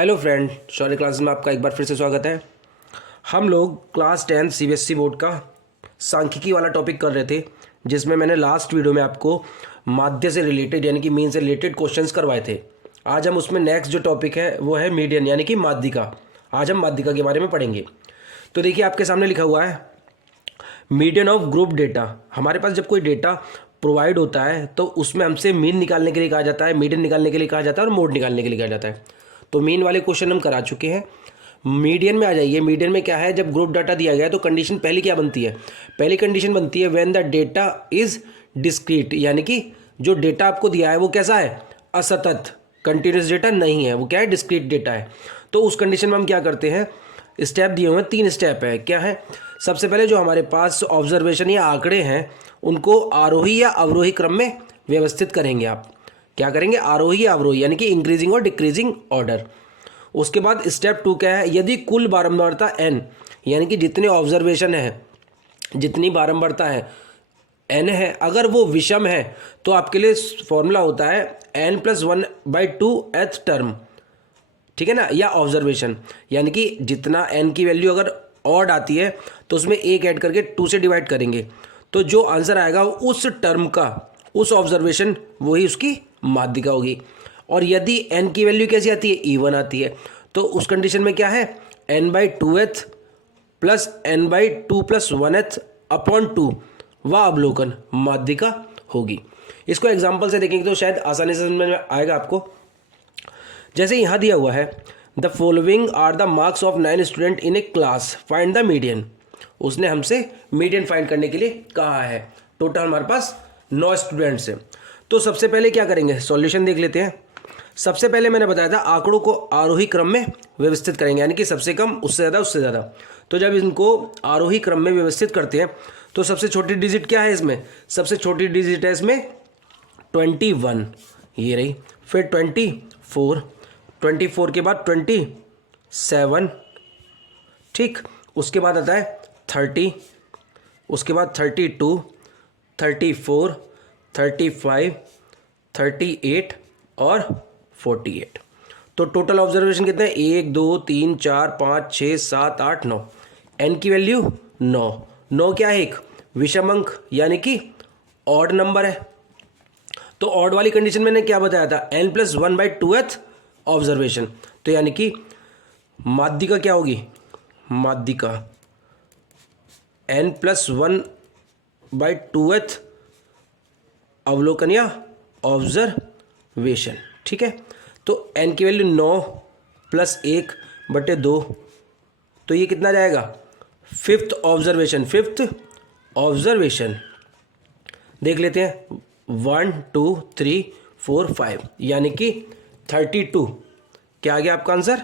Hello friend, शौर्य class में आपका एक बार फिर से स्वागत है। हम लोग क्लास 10 सीबीएसई बोर्ड का सांख्यिकी वाला टॉपिक कर रहे थे, जिसमें मैंने लास्ट वीडियो में आपको माध्य से रिलेटेड यानी कि मीन से रिलेटेड क्वेश्चंस करवाए थे। आज हम उसमें नेक्स्ट जो टॉपिक है वो है मीडियन यानी कि माध्यिका। आज हम माध्यिका के बारे में पढ़ेंगे। तो देखिए, आपके सामने लिखा हुआ है मीडियन ऑफ ग्रुप डेटा। हमारे पास जब कोई डेटा प्रोवाइड होता है तो उसमें हमसे मीन निकालने के लिए कहा जाता है, मीडियन निकालने के लिए कहा जाता है और मोड निकालने के लिए कहा जाता है। तो मीन वाले क्वेश्चन हम करा चुके हैं। मीडियन में आ जाइए। मीडियन में क्या है, जब ग्रुप डाटा दिया गया है तो कंडीशन पहली क्या बनती है, पहली कंडीशन बनती है when the data is discrete, यानी कि जो डेटा आपको दिया है वो कैसा है, असतत, कंटिन्यूस डेटा नहीं है, वो क्या है, डिस्क्रीट डेटा है। तो उस कंडीशन में हम क्या करते हैं, स्टेप दिए हुए हैं, 3 स्टेप है। क्या है, सबसे पहले जो हमारे पास ऑब्जर्वेशन या आंकड़े हैं उनको आरोही या अवरोही क्रम में व्यवस्थित करेंगे। आप क्या करेंगे, आरोही या अवरोही यानी कि इंक्रीजिंग और डिक्रीजिंग ऑर्डर। उसके बाद स्टेप 2 क्या है, यदि कुल बारंबारता n यानी कि जितने ऑब्जर्वेशन है, जितनी बारंबारता है n है, अगर वो विषम है तो आपके लिए फॉर्मूला होता है n+1/2th टर्म, ठीक है ना, या ऑब्जर्वेशन, यानी कि जितना n की वैल्यू अगर ऑड आती है तो उसमें 1 ऐड करके 2 से डिवाइड करेंगे, तो जो आंसर आएगा उस टर्म का, उस ऑब्जर्वेशन, वही उसकी माध्यिका होगी। और यदि n की वैल्यू कैसी आती है, E1 आती है, तो उस कंडीशन में क्या है, n/2th प्लस n/2+1th अपॉन 2 वह अवलोकन माध्यिका होगी। इसको एग्जाम्पल से देखेंगे तो शायद आसानी से समझ में आएगा आपको। जैसे यहाँ दिया हुआ है, the following are the marks of 9 student in a class, find the median. उसने हमसे मीडियन फाइंड करने के लिए कहा है। टोटल हमारे पास 9 स्टूडेंट्स हैं। तो सबसे पहले क्या करेंगे, सॉल्यूशन देख लेते हैं। सबसे पहले मैंने बताया था आंकड़ों को आरोही क्रम में व्यवस्थित करेंगे, यानी कि सबसे कम उससे ज़्यादा उससे ज़्यादा। तो जब इनको आरोही क्रम में व्यवस्थित करते हैं तो सबसे छोटी डिजिट क्या है इसमें, सबसे छोटी डिजिट है इसमें 21, ये रही। फिर 24, 24 के बाद 27, ठीक। उसके बाद आता है 30, उसके बाद 32, 34, 35, 38 और 48। तो टोटल ऑब्जर्वेशन कितने हैं, 1 2 3 4 5 6 7 8 9। एन की वैल्यू 9। 9 क्या है, एक विषम अंक यानी कि ऑड नंबर है। तो ऑड वाली कंडीशन मैंने क्या बताया था, n+1/2th ऑब्जर्वेशन। तो यानी कि माध्यिका क्या होगी, माध्यिका n+1/2th अवलोकन या ऑब्जर्वेशन, ठीक है। तो n की वैल्यू 9 + 1/2, तो ये कितना जाएगा, फिफ्थ ऑब्जर्वेशन देख लेते हैं। 1 2 3 4 5 यानी कि 32। क्या आ गया आपका आंसर,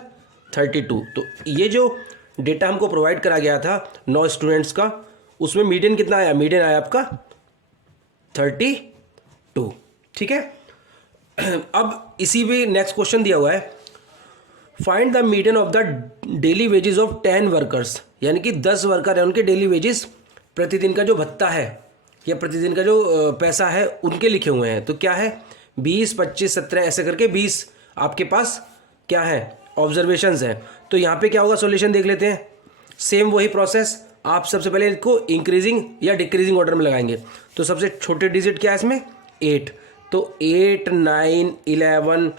32। तो ये जो डेटा हमको प्रोवाइड करा गया था 9 स्टूडेंट्स का, उसमें मीडियन कितना आया, मीडियन आया आपका 32, ठीक है। अब इसी में नेक्स्ट क्वेश्चन दिया हुआ है, find the median of the daily wages of 10 workers, यानी कि 10 वर्कर है, उनके डेली वेजेस, प्रतिदिन का जो भत्ता है या प्रतिदिन का जो पैसा है उनके लिखे हुए हैं। तो क्या है, 20 25 17 ऐसे करके 20 आपके पास क्या है, ऑब्जर्वेशंस हैं। तो यहाँ पे क्या होगा, सॉल्यूशन देख लेते हैं। सेम वही प्रोसेस, आप सबसे पहले इसको इंक्रीजिंग या डिक्रीजिंग ऑर्डर में लगाएंगे। तो सबसे छोटे डिजिट क्या है इसमें, 8। तो 8 9 11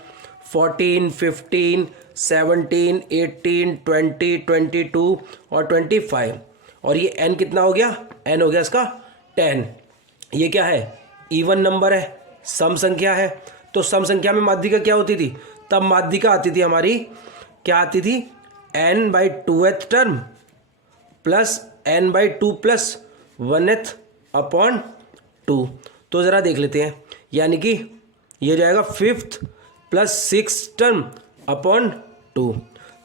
14 15 17 18 20 22 और 25। और ये n कितना हो गया, n हो गया इसका 10। ये क्या है, इवन नंबर है, सम संख्या है। तो सम संख्या में माध्यिका क्या होती थी, तब माध्यिका आती थी हमारी, क्या आती थी, n/2th term plus n/2+1th upon 2। तो ज़रा देख लेते हैं, यानी कि ये जाएगा 5th + 6th टर्म अपॉन 2।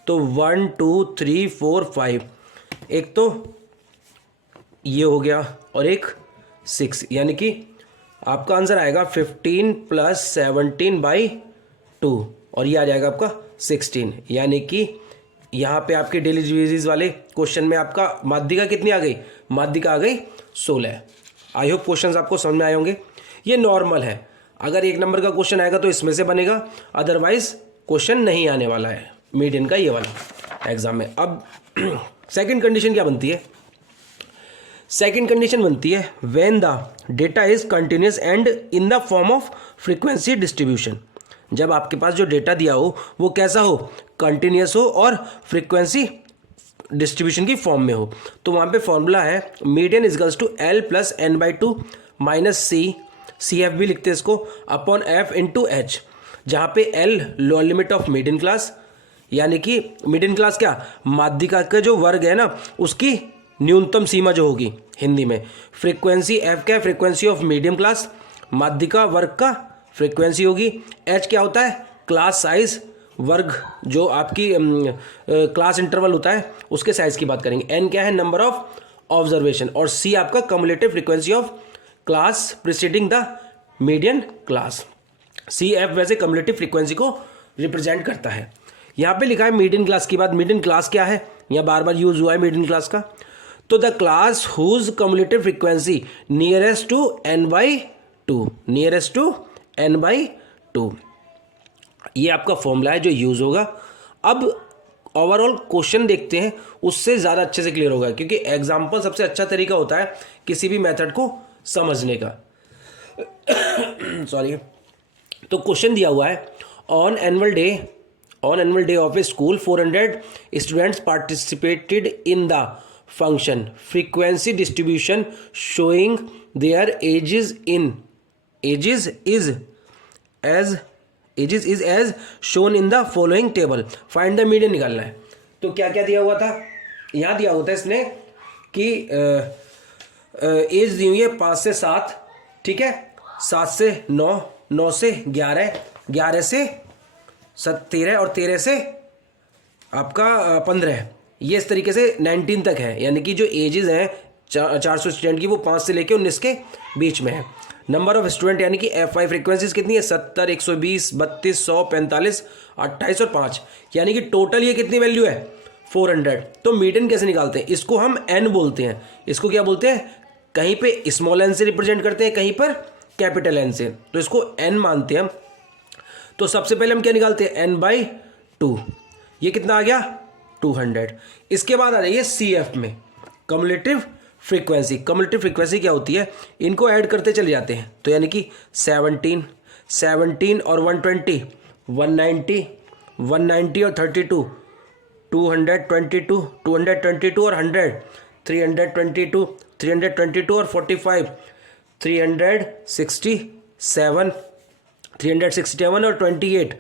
तो 1 2 3 4 5, एक तो ये हो गया और एक 6, यानी कि आपका आंसर आएगा 15 + 17/2 और ये आ जाएगा आपका 16। यानी कि यहाँ पे आपके डेली वेजेस वाले क्वेश्चन में आपका माध्यिका कितनी आ गई, माध्यिका आ गई 16। आई होप क्वेश्चंस आपको समझ में आए होंगे। ये नॉर्मल है, अगर 1 नंबर का क्वेश्चन आएगा तो इसमें से बनेगा, अदरवाइज क्वेश्चन नहीं आने वाला है। मीडियन का, ये वाला एग्जाम में। अब सेकंड कंडीशन क्या बनती है? सेकंड कंडीशन बनती है when the data is continuous and in the form of frequency distribution. जब आपके पास जो डेटा दिया हो वो कैसा हो? कंटिन्यूस हो और फ्रीक्वेंसी डिस्ट्रीब्यूशन की फॉर्म में हो। तो वहाँ पे फॉर्मूला है median equals to L plus N by two minus C F भी लिखते हैं इसको, अपॉन एफ इंटू एच, जहाँ पे L lower limit of median class, यानी कि मीडियन क्लास क्या, माध्यिका का जो वर्ग है ना उसकी न्यूनतम सीमा जो होगी हिंदी में। फ्रीक्वेंसी एफ क्या है? फ्रीक्वेंसी ऑफ मीडियम क्लास, माध्यिका वर्ग का फ्रीक्वेंसी होगी। एच क्या होता है? क्लास साइज, वर्ग जो आपकी क्लास इंटरवल होता है उसके साइज की बात करेंगे। एन क्या है? Number of observation. और सी आपका cumulative frequency of class preceding the median class. C F वैसे कम्युलेटिव फ्रीक्वेंसी को रिप्रेजेंट करता है। यहाँ पे लिखा है मीडियन क्लास की बात। मीडियन क्लास क्या है? यहाँ बार बार यूज हुआ है मीडियन क्लास का। तो the class whose cumulative frequency nearest to N by two, nearest to N by two, ये आपका फॉर्मूला है जो यूज होगा। अब ओवरऑल क्वेश्चन देखते हैं, उससे ज़्यादा अच्छे से क्लियर होगा, क्योंकि एग्जाम्पल सबसे अच्छा तरीका होता है किसी भी मेथड को समझने का। सॉरी। तो क्वेश्चन दिया हुआ है on annual day of a school 400 students participated in the function frequency distribution showing their ages is as shown in the following table, find the median निकालना है। तो क्या क्या दिया हुआ था? यहाँ दिया होता है इसने कि एज दी हुई है 5 से 7, ठीक है, 7 से 9, 9 से 11, 11 से 13 और 13 से आपका 15, ये इस तरीके से 19 तक है। यानी कि जो एजेस हैं 400 स्टूडेंट की वो 5 से लेके 19 के बीच में है। नंबर ऑफ स्टूडेंट यानी कि एफ वाई फ्रिक्वेंसीज कितनी है? 70, 120, 32, 100, 45, 28 और 5, यानी कि टोटल ये कितनी वैल्यू है? 400। तो मीडियन कैसे निकालते हैं? इसको हम एन बोलते हैं। इसको क्या बोलते हैं? कहीं पे स्मॉल एन से रिप्रेजेंट करते हैं, कहीं पर कैपिटल एन से, तो इसको एन मानते हैं हम। तो सबसे पहले हम क्या निकालते हैं? एन बाई टू, ये कितना आ गया? 200। इसके बाद आ जाइए सी एफ में, कम्युलेटिव फ्रीक्वेंसी। कम्युलेटिव फ्रीक्वेंसी क्या होती है? इनको ऐड करते चले जाते हैं, तो यानी कि 17 और 120, 190 और 32, 222 और 100, 322 और 45, 367 और 28,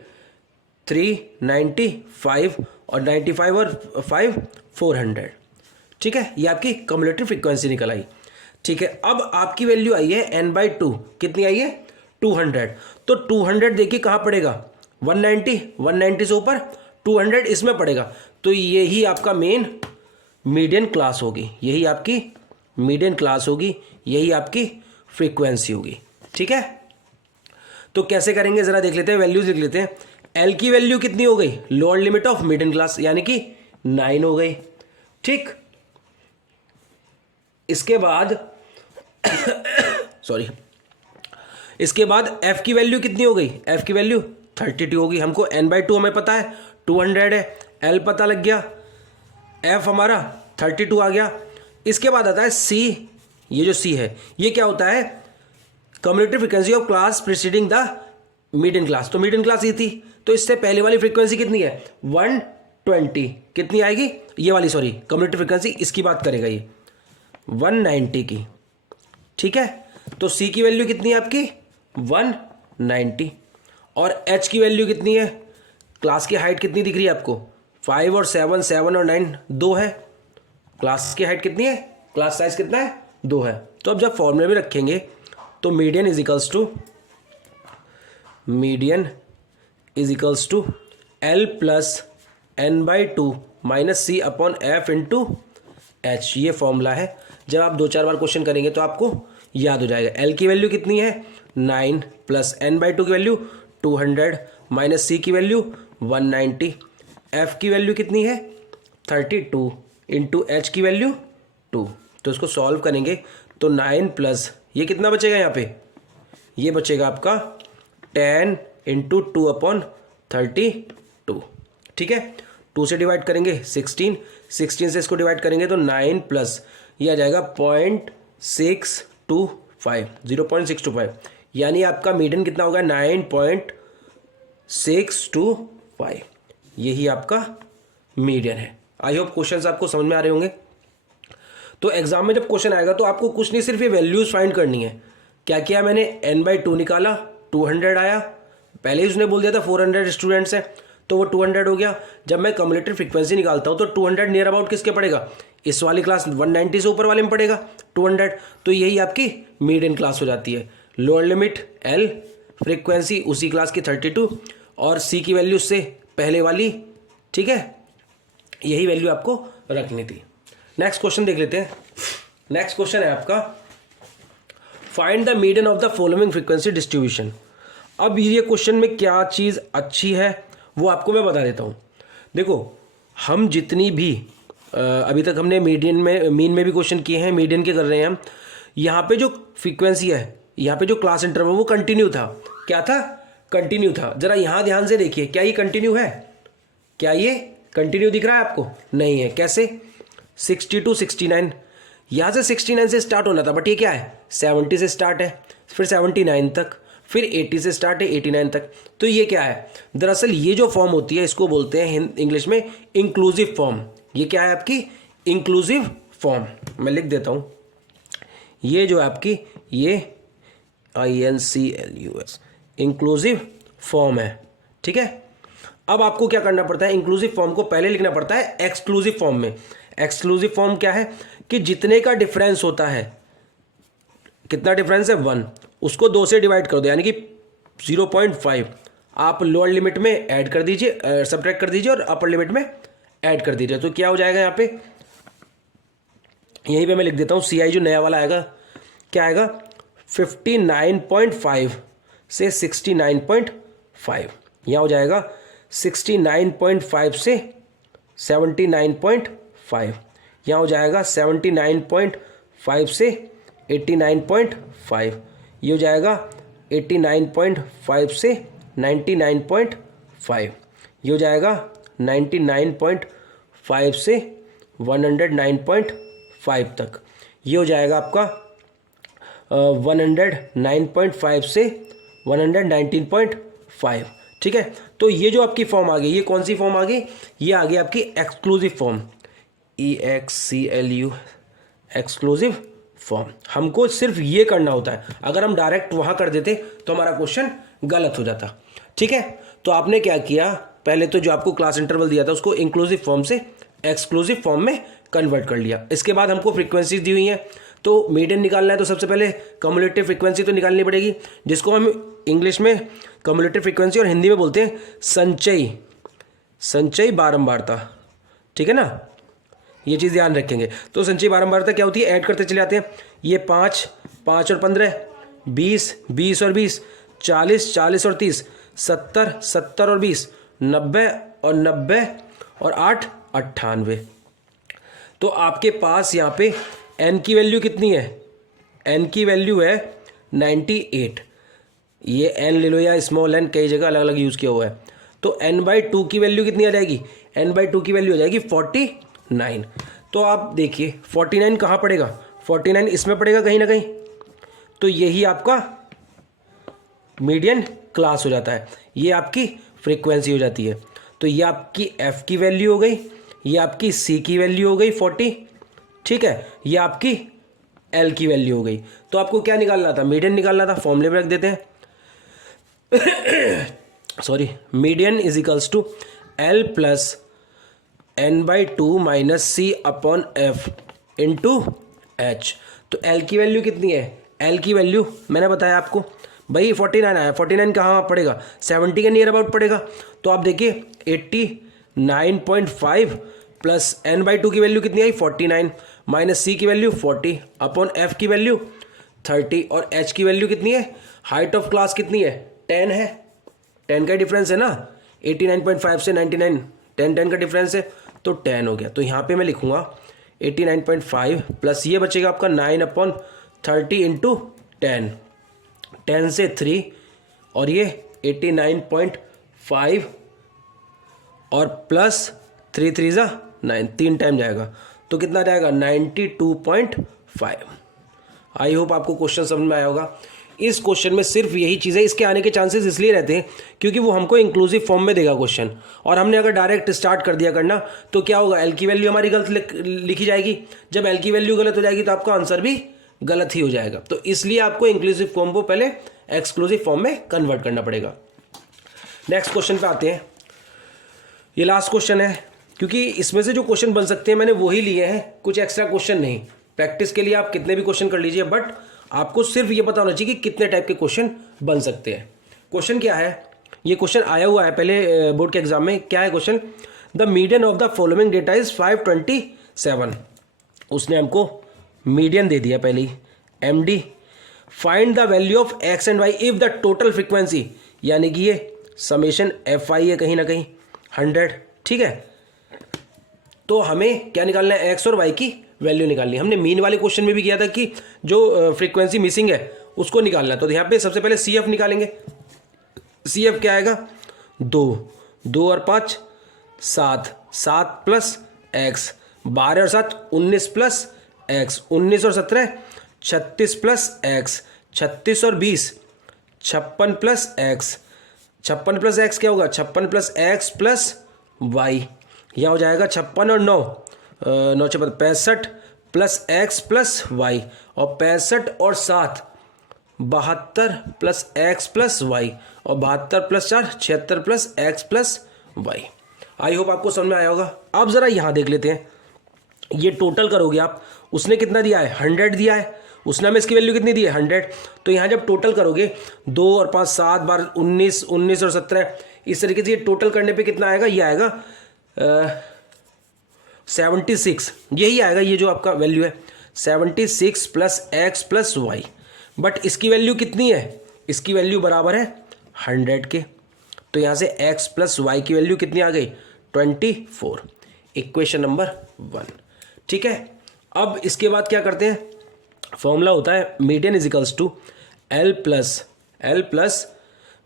395 और 95 और 5, 400। ठीक है, ये आपकी कम्युलेटिव फ्रीक्वेंसी निकल आई। ठीक है, अब आपकी वैल्यू आई है n बाई 2, कितनी आई है? 200। तो 200 देखिए कहाँ पड़ेगा? 190 से ऊपर 200 इसमें पड़ेगा। तो यही आपका मीडियन क्लास होगी, यही आपकी मीडियन क्लास होगी, यही आपकी फ्रीक्वेंसी होगी। ठीक है, तो कैसे करेंगे जरा देख लेते हैं, वैल्यूज लिख लेते हैं। एल की वैल्यू कितनी हो गई? Lower limit of median class यानी कि 9 हो गई। ठीक, इसके बाद सॉरी, इसके बाद एफ की वैल्यू कितनी हो गई? एफ की वैल्यू 32 होगी। हमको n बाई 2 हमें पता है 200 है, एल पता लग गया, एफ हमारा 32 आ गया। इसके बाद आता है सी। ये जो सी है ये क्या होता है? Cumulative frequency of class preceding the median class. तो मीडियन क्लास ये थी, तो इससे पहले वाली फ्रीक्वेंसी कितनी है? 120। कितनी आएगी? ये वाली, सॉरी, कम्युलेटिव फ्रीक्वेंसी इसकी बात करेगा ये 190 की। ठीक है, तो सी की वैल्यू कितनी है आपकी? 190। और एच की वैल्यू कितनी है? क्लास की हाइट कितनी दिख रही है आपको? 5 और 7, 7 और 9 2 है। क्लास की हाइट कितनी है? क्लास साइज कितना है? 2 है। तो अब जब फॉर्मूले में रखेंगे तो median is equals to L plus N by 2 minus C upon F into H. ये फॉर्मूला है, जब आप 2-4 बार क्वेश्चन करेंगे तो आपको याद हो जाएगा। एल की वैल्यू कितनी है? 9 प्लस एन बाई 2 की वैल्यू 200 माइनस सी की वैल्यू 190, एफ की वैल्यू कितनी है? 32 इंटू एच की वैल्यू 2। तो इसको सॉल्व करेंगे तो 9 प्लस ये कितना बचेगा यहाँ पे? ये बचेगा आपका 10 इंटू 2 अपॉन 32। ठीक ठीक है, 2 से डिवाइड करेंगे 16, 16 से इसको डिवाइड करेंगे तो 9 प्लस ये आ जाएगा 0.625, 0.625, यानी आपका मीडियन कितना होगा 9.625, यही आपका मीडियन है। आई होप क्वेश्चंस आपको समझ में आ रहे होंगे। तो एग्जाम में जब क्वेश्चन आएगा तो आपको कुछ नहीं, सिर्फ ये वैल्यूज फाइंड करनी है। क्या किया मैंने, n/2 निकाला, 200 आया, पहले ही उसने बोल दिया था 400 स्टूडेंट्स हैं तो वो 200 हो गया। जब मैं कम्युलेटिव फ्रीक्वेंसी निकालता हूँ तो 200 नियर अबाउट किसके पड़ेगा, इस वाली क्लास 190 से ऊपर वाले में पड़ेगा 200, तो यही आपकी मीडियन क्लास हो जाती है। लोअर लिमिट L, फ्रीक्वेंसी उसी क्लास की 32 और C की वैल्यू उससे पहले वाली, ठीक है, यही वैल्यू आपको रखनी थी। नेक्स्ट क्वेश्चन देख लेते हैं। नेक्स्ट क्वेश्चन है आपका, find the median of the following frequency distribution. अब ये क्वेश्चन में क्या चीज़ अच्छी है वो आपको मैं बता देता हूँ। देखो, हम जितनी भी अभी तक हमने मीडियन में, मीन में भी क्वेश्चन किए हैं, मीडियन के कर रहे हैं हम। यहाँ पे जो फ्रीक्वेंसी है, यहाँ पे जो क्लास इंटरवल वो कंटिन्यू था। क्या था, कंटिन्यू था। जरा यहाँ ध्यान से देखिए, क्या ये कंटिन्यू है, क्या ये कंटिन्यू दिख रहा है आपको, नहीं है। कैसे, 60 to 69, यहाँ से 69 से स्टार्ट होना था, बट ये क्या है 70 से स्टार्ट है, फिर 79 तक, फिर 80 से स्टार्ट है 89 तक। तो ये क्या है, दरअसल ये जो फॉर्म होती है इसको बोलते हैं इंग्लिश में इंक्लूसिव फॉर्म। ये क्या है आपकी इंक्लूसिव फॉर्म, मैं लिख देता हूँ। ये जो आपकी ये INCLUS इंक्लूसिव फॉर्म है, ठीक है। अब आपको क्या करना पड़ता है, इंक्लूसिव फॉर्म को पहले लिखना पड़ता है एक्सक्लूसिव फॉर्म में। एक्सक्लूसिव फॉर्म क्या है कि जितने का डिफरेंस होता है, कितना डिफरेंस है 1, उसको 2 से डिवाइड कर दो, यानी कि 0.5 आप लोअर लिमिट में ऐड कर दीजिए, सब्ट्रैक्ट कर दीजिए और अपर लिमिट में ऐड कर दीजिए। तो क्या हो जाएगा यहाँ पे, यहीं पे मैं लिख देता हूँ CI जो नया वाला आएगा, क्या आएगा 59.5 से 69.5, यहाँ हो जाएगा 69.5 से 79.5, यहाँ हो जाएगा 79.5 से 89.5, ये हो जाएगा 89.5 से 99.5, ये हो जाएगा 99.5 से 109.5 तक, ये हो जाएगा आपका 109.5 से 119.5, ठीक है। तो ये जो आपकी फॉर्म आ गई, ये कौन सी फॉर्म आ गई, ये आ गई आपकी exclusive form, EXCLU exclusive form. हमको सिर्फ ये करना होता है, अगर हम डायरेक्ट वहाँ कर देते तो हमारा क्वेश्चन गलत हो जाता, ठीक है। तो आपने क्या किया, पहले तो जो आपको क्लास इंटरवल दिया था उसको इंक्लूसिव फॉर्म से एक्सक्लूसिव फॉर्म में कन्वर्ट कर लिया। इसके बाद हमको फ्रीक्वेंसीज दी हुई हैं, तो मीडियन निकालना है तो सबसे पहले कम्युलेटिव फ्रीक्वेंसी तो निकालनी पड़ेगी, जिसको हम इंग्लिश में कम्युलेटिव फ्रीक्वेंसी और हिंदी में बोलते हैं संचयी बारंबारता, ठीक है ना, ये चीज़ ध्यान रखेंगे। तो संचयी बारंबारता क्या होती है, ऐड करते चले आते हैं। ये 5, 5 और 15, 20, 20 और 20, 40, 40 और 30, 70, 70 और 20, 90 और 90 और 8, 98। तो आपके पास यहाँ पे n की वैल्यू कितनी है, n की वैल्यू है 98। ये n ले लो या स्मॉल n, कई जगह अलग अलग यूज़ किया हुआ है। तो n/2 की वैल्यू कितनी आ जाएगी, n/2 की वैल्यू आ जाएगी 49। तो आप देखिए 49 कहाँ पड़ेगा, 49 इसमें पड़ेगा कहीं ना कहीं, तो यही आपका मीडियन क्लास हो जाता है, ये आपकी फ्रीक्वेंसी हो जाती है। तो ये आपकी f की वैल्यू हो गई, ये आपकी C की वैल्यू हो गई 40, ठीक है, ये आपकी L की वैल्यू हो गई। तो आपको क्या निकालना था, मीडियन निकालना था, फॉर्मूले में रख देते हैं sorry, median is equals to L plus n/2 minus C upon F into H। तो L की वैल्यू कितनी है, L की वैल्यू मैंने बताया आपको भाई 49 आया, 49 कहाँ पड़ेगा 70 के नियर अबाउट पड़ेगा। तो आप देखिए 89.5 प्लस n/2 की वैल्यू कितनी आई 49 माइनस C की वैल्यू 40 अपॉन F की वैल्यू 30 और H की वैल्यू कितनी है, हाइट ऑफ क्लास कितनी है 10 है, 10 का डिफरेंस है ना, 89.5 से 99 10 का डिफरेंस है, तो 10 हो गया। तो यहाँ पे मैं लिखूँगा 89.5 प्लस ये बचेगा आपका 9/30 इंटू 10, 10 से 3 और ये 89.5 और प्लस 3 3 ज़ा 9, 3 टाइम जाएगा तो कितना जाएगा 92.5। आई होप आपको क्वेश्चन समझ में आया होगा। इस क्वेश्चन में सिर्फ यही चीज़ है, इसके आने के चांसेस इसलिए रहते हैं क्योंकि वो हमको इंक्लूसिव फॉर्म में देगा क्वेश्चन, और हमने अगर डायरेक्ट स्टार्ट कर दिया करना तो क्या होगा, एल की वैल्यू हमारी गलत लिखी जाएगी। जब एल की वैल्यू गलत हो जाएगी तो आपका आंसर भी गलत ही हो जाएगा। तो इसलिए आपको इंक्लूसिव फॉर्म को पहले एक्सक्लूसिव फॉर्म में कन्वर्ट करना पड़ेगा। नेक्स्ट क्वेश्चन पे आते हैं। ये लास्ट क्वेश्चन है क्योंकि इसमें से जो क्वेश्चन बन सकते हैं मैंने वही लिए हैं, कुछ एक्स्ट्रा क्वेश्चन नहीं। प्रैक्टिस के लिए आप कितने भी क्वेश्चन कर लीजिए, बट आपको सिर्फ ये पता होना चाहिए कि कितने टाइप के क्वेश्चन बन सकते हैं। क्वेश्चन क्या है, ये क्वेश्चन आया हुआ है पहले बोर्ड के एग्जाम में। क्या है question, the median of the following data is 527। उसने हमको मीडियन दे दिया पहले ही, MD। Find the value of x and y if the total frequency, यानी कि ये समेशन FI है कहीं ना कहीं 100, ठीक है। तो हमें क्या निकालना है, एक्स और वाई की वैल्यू निकालनी। हमने मीन वाले क्वेश्चन में भी किया था कि जो फ्रीक्वेंसी मिसिंग है उसको निकालना है। तो यहाँ पे सबसे पहले CF निकालेंगे। CF क्या आएगा, 2 और 5 7, 7 प्लस एक्स, 12 और 7 19 प्लस एक्स, 19 और 17 36 प्लस एक्स, 36 और 20 56 प्लस एक्स, 56 प्लस एक्स क्या होगा, 56 प्लस एक्स प्लस वाई। यह हो जाएगा 56 और 9 9 56 65 प्लस एक्स प्लस वाई, और 65 और 7 72 प्लस एक्स प्लस वाई, और 72 plus 4 76 plus x plus y. I hope आपको समझ में आया होगा। अब ज़रा यहाँ देख लेते हैं, ये टोटल करोगे आप, उसने कितना दिया है 100 दिया है, उसने हमें इसकी वैल्यू कितनी दी है 100। तो यहाँ जब टोटल करोगे 2 और 5 7 बार 19 19 और 17, इस तरीके से ये टोटल करने पे कितना आएगा, ये आएगा 76, यही आएगा ये जो आपका वैल्यू है 76 plus x plus y. But इसकी वैल्यू कितनी है, इसकी वैल्यू बराबर है 100 के। तो यहाँ से एक्स प्लस वाई की वैल्यू कितनी आ गई 24, इक्वेशन नंबर 1, ठीक है। अब इसके बाद क्या करते हैं, फॉर्मूला होता है median is equals to L plus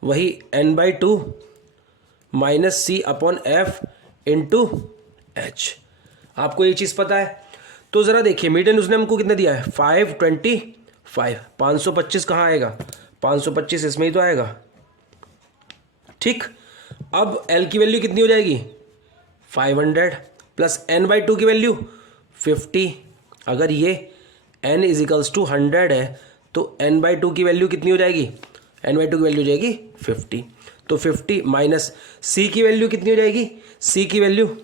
वही n/2 minus C upon F into H। आपको ये चीज़ पता है। तो ज़रा देखिए, मीडियन उसने हमको कितना दिया है 525, 525 कहाँ आएगा, 525 इसमें ही तो आएगा, ठीक। अब L की वैल्यू कितनी हो जाएगी 500 प्लस n/2 की वैल्यू 50। अगर ये n इज इक्वल्स टू 100 है तो n/2 की वैल्यू कितनी हो जाएगी, n/2 की वैल्यू हो जाएगी 50। तो 50 माइनस C की वैल्यू कितनी हो जाएगी, C की वैल्यू,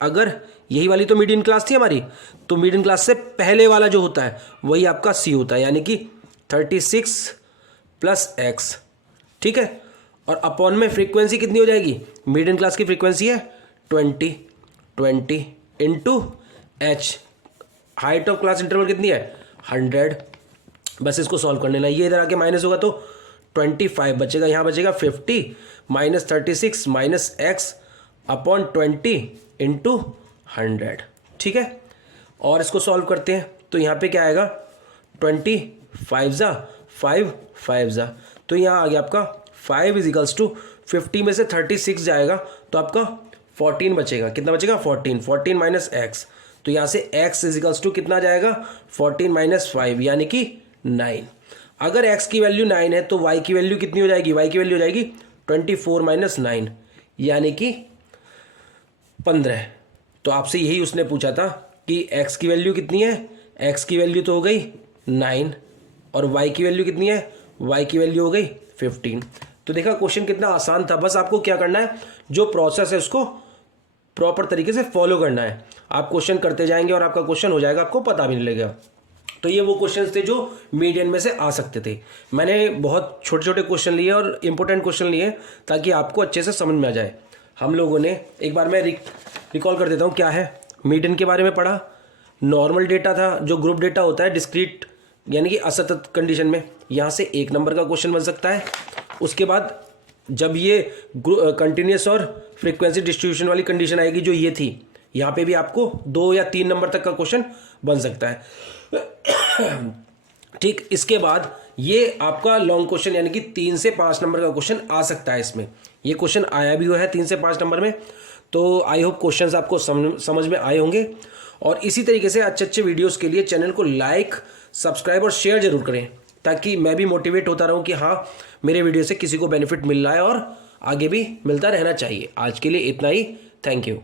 अगर यही वाली तो मीडियन क्लास थी हमारी, तो मीडियन क्लास से पहले वाला जो होता है वही आपका C होता है, यानी कि 36 प्लस एक्स, ठीक है। और अपॉन में फ्रीक्वेंसी कितनी हो जाएगी, मीडियन क्लास की फ्रीक्वेंसी है 20 into H, height of class interval कितनी है 100। बस इसको सॉल्व कर लेना, ये इधर आके माइनस होगा तो 25 बचेगा, यहाँ बचेगा 50 minus 36 minus x upon 20 into 100, ठीक है। और इसको सॉल्व करते हैं तो यहाँ पे क्या आएगा 25 ज़ा 5 5 ज़ा, तो यहाँ आ गया आपका 5 इज इक्वल्स टू 50 में से 36 जाएगा तो आपका 14 बचेगा। कितना बचेगा 14 माइनस एक्स, तो यहाँ से x इज इक्वल्स टू कितना जाएगा 14 माइनस 5, यानी कि 9। अगर x की वैल्यू 9 है तो y की वैल्यू कितनी हो जाएगी, y की वैल्यू हो जाएगी 24 माइनस 9, यानी कि 15। तो आपसे यही उसने पूछा था कि x की वैल्यू कितनी है, x की वैल्यू तो हो गई 9 और y की वैल्यू कितनी है, y की वैल्यू हो गई 15। तो देखा क्वेश्चन कितना आसान था। बस आपको क्या करना है, जो प्रोसेस है उसको प्रॉपर तरीके से फॉलो करना है। आप क्वेश्चन करते जाएंगे और आपका क्वेश्चन हो जाएगा, आपको पता भी नहीं लगेगा। तो ये वो क्वेश्चंस थे जो मीडियन में से आ सकते थे। मैंने बहुत छोटे छोटे क्वेश्चन लिए और इंपॉर्टेंट क्वेश्चन लिए ताकि आपको अच्छे से समझ में आ जाए। हम लोगों ने एक बार मैं रिकॉल कर देता हूँ क्या है, मीडियन के बारे में पढ़ा। नॉर्मल डेटा था, जो ग्रुप डेटा होता है डिस्क्रीट यानी कि असतत कंडीशन में, यहाँ से 1 नंबर का क्वेश्चन बन सकता है। उसके बाद जब ये कंटिन्यूस और फ्रीक्वेंसी डिस्ट्रीब्यूशन वाली कंडीशन आएगी जो ये थी, यहाँ पे भी आपको 2 या 3 नंबर तक का क्वेश्चन बन सकता है, ठीक। इसके बाद ये आपका लॉन्ग क्वेश्चन यानी कि 3 से 5 नंबर का क्वेश्चन आ सकता है। इसमें ये क्वेश्चन आया भी हुआ है 3 से 5 नंबर में। तो आई होप क्वेश्चंस आपको समझ में आए होंगे। और इसी तरीके से अच्छे अच्छे वीडियोस के लिए चैनल को लाइक, सब्सक्राइब और शेयर जरूर करें, ताकि मैं भी मोटिवेट होता रहूं कि हाँ, मेरे वीडियो से किसी को बेनिफिट मिल रहा है और आगे भी मिलता रहना चाहिए। आज के लिए इतना ही। Thank you.